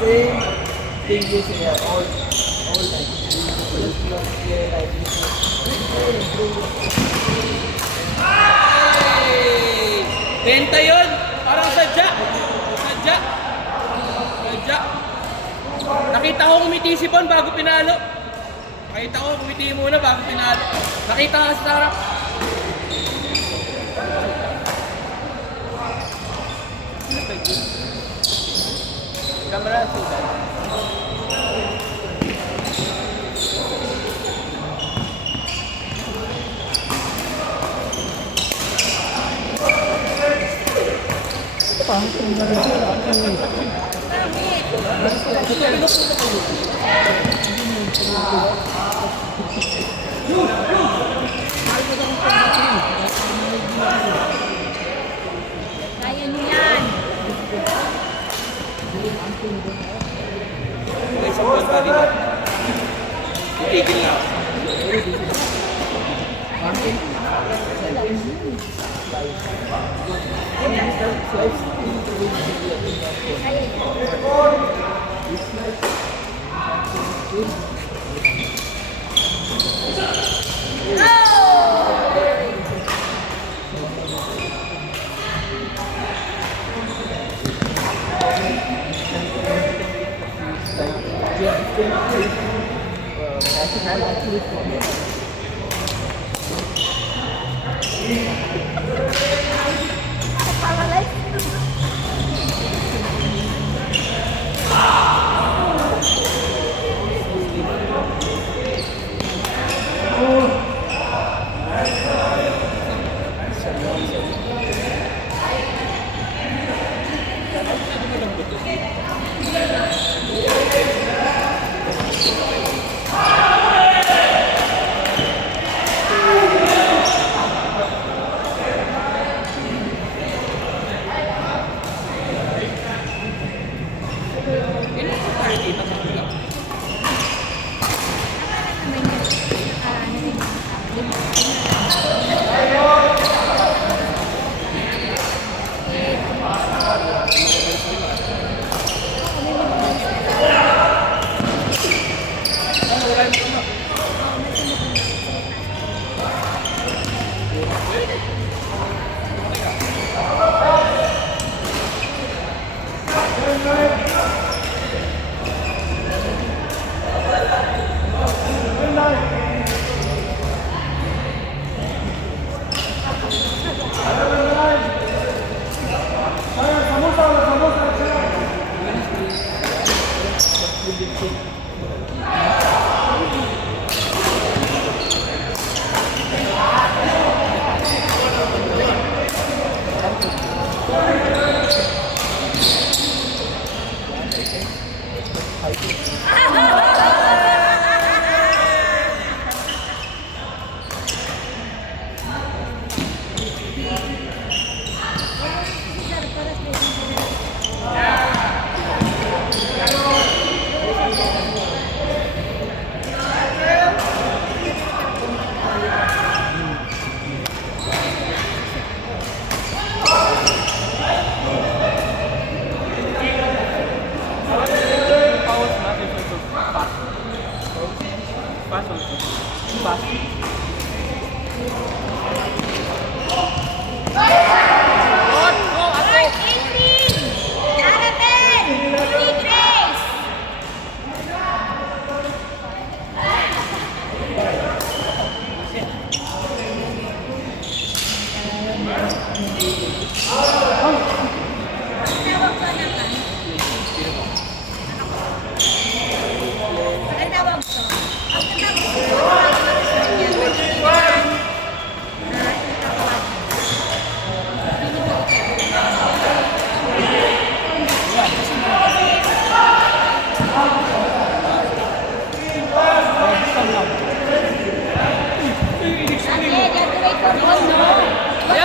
Same thing is here all time. Benta yun! Parang sadya! Sadya! Sadya! Nakita ko kumiti si Bon bago pinalo. Nakita ko kumiti muna bago pinalo. Nakita ko sa sarap. Kamera sudah. Kaya niyo yan. Isang buwan pa din. Titigil na.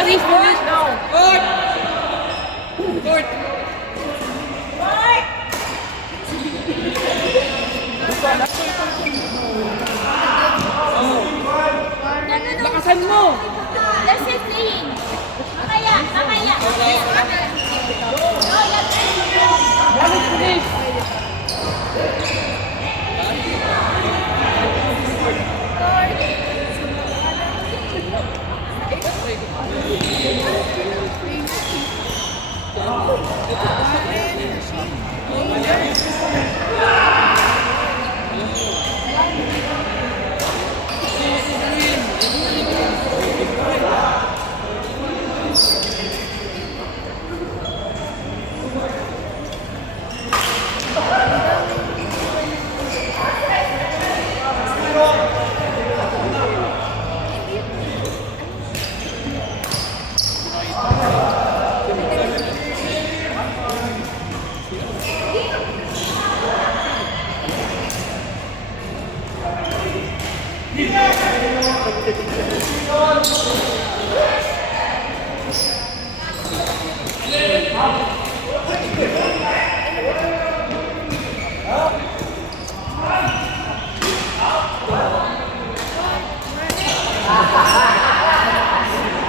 Release now. Court! Court! Lakasan mo! That's it, playing. Mamaya, mamaya. No, that's it. Bakit please?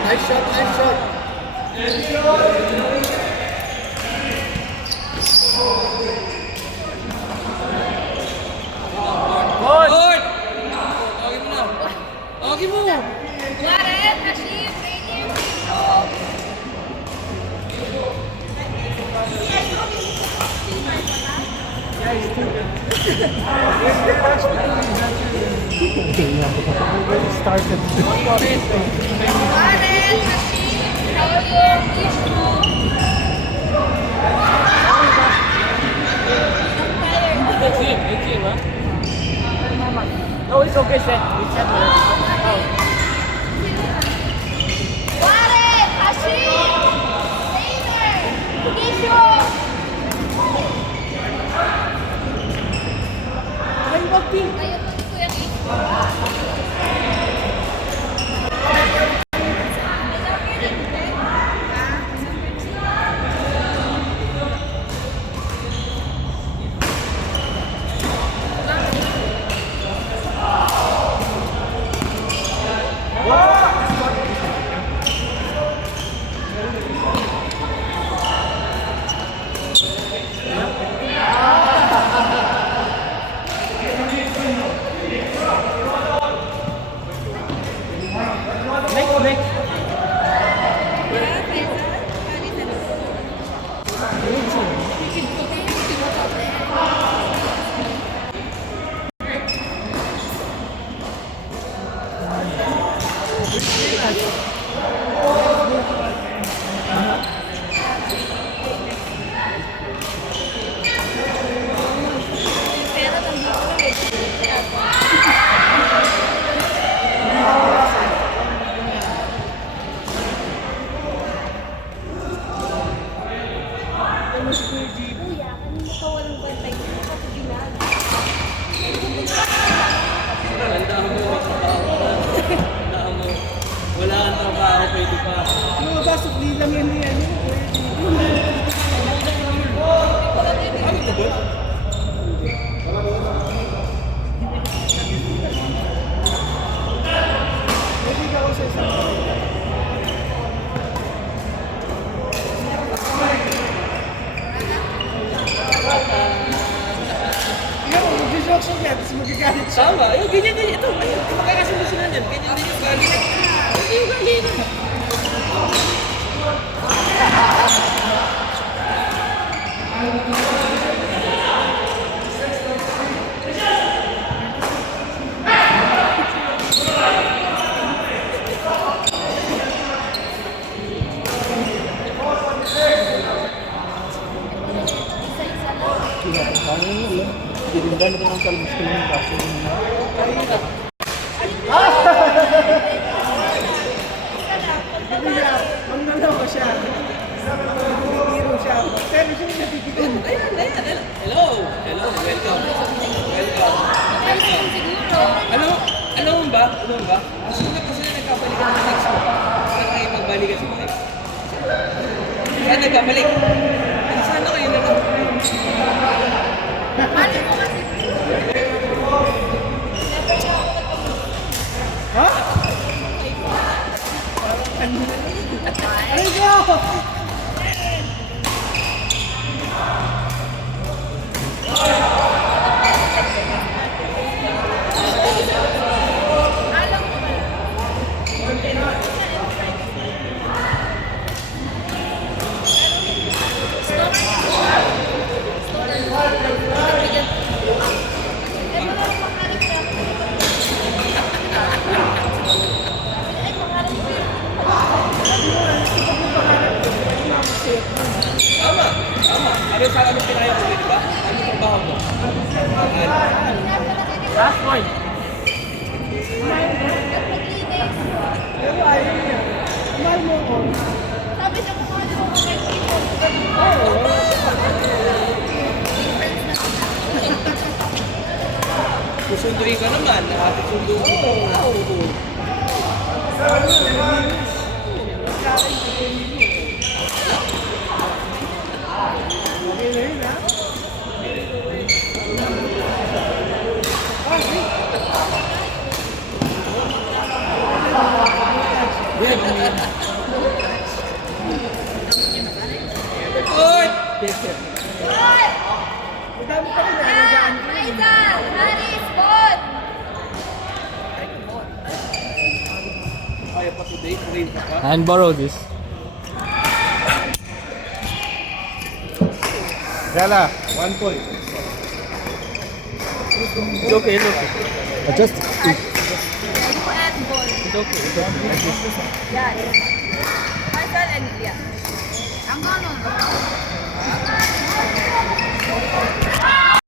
Nice shot, nice shot. Court! Tawagin mo na. Tawagin mo! Warren, Hashim, Rainier, Warren, Hashim, Rainier, That's it, ha? No, it's okay, set. We set Warren, Hashim, Rainier, Ishu. Kayo po, Kuya Keith. Kuya, kanina ka walang bantay. Ako ginag. Tandaan mo, tandaan mo. Wala kang trabaho, pwede pa. Ano ba, sukli lang yan yan. Ano ito ba? Pwede ka ako sa isang. Ikaw, mag-joke yan, tapos magagalit siya. Tama, yung ganyan din ito. Ayun, magkakasunod-sunod yan. Ganyan din yung galing. Hindi yung galing. Isa-isa lang. Dirindan natin ang kalmas ko yung kaso. Ang nalawa siya. Bumibiro siya. Pero siya yung napipigil. Hello. Hello. Welcome. Welcome. Ayun siguro. Alam mo ba? Gusto ko kasi nagkabalikan ng next ko. Para kayo magbayad nagkamali kasi tayo. Kaya nagkamali. Ay, sana kayo na lang. Mali mo kasi. Ha? Ay, go! Alam ko ba? Tama. Ano sa ano pinaya mo, di ba? Ano yung trabaho mo? Last point. Pero ayaw niya. Mahal mo ko. Sabi niya kung ano yung mga Susunduin ka naman. Nakasundo ko. Oo. Okay na yun, ha? Good! Madami pa rin nalagaan. Faisal! Haris! Bod! Kaya pa today, rain ka pa. And borrow this. Yala, 1 point. It's okay, it's okay. Just You and Bod. It's okay. Yeah. Faisal and Ilya. Ang ano?